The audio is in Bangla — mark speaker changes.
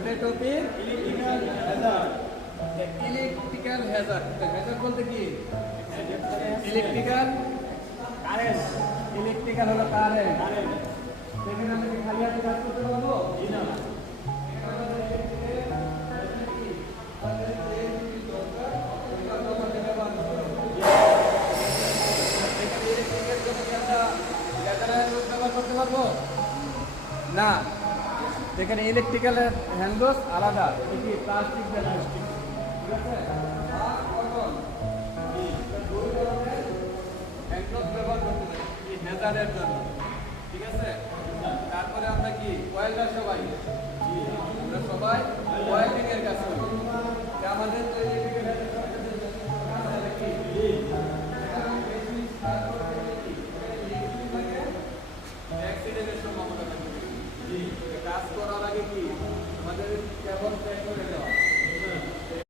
Speaker 1: ওটার topic
Speaker 2: electrical hazard
Speaker 1: electrical hazard hazard বলতে কি? ইলেকট্রিক্যাল
Speaker 2: কারেন্ট
Speaker 1: ইলেকট্রিক্যাল হলো কারেন্ট
Speaker 2: কারেন্ট
Speaker 1: সেখানে আমি কি খালি হাতে কাজ করতে পারব?
Speaker 2: জি না
Speaker 1: না। যেখানে ইলেকট্রিক্যাল হ্যান্ডলস আলাদা, এটি প্লাস্টিক প্লাস্টিক ঠিক আছে? ব্যবহার করতে ঠিক আছে? তারপরে আমরা কি? ওয়েল্ডার সবাই। কাজ করার আগে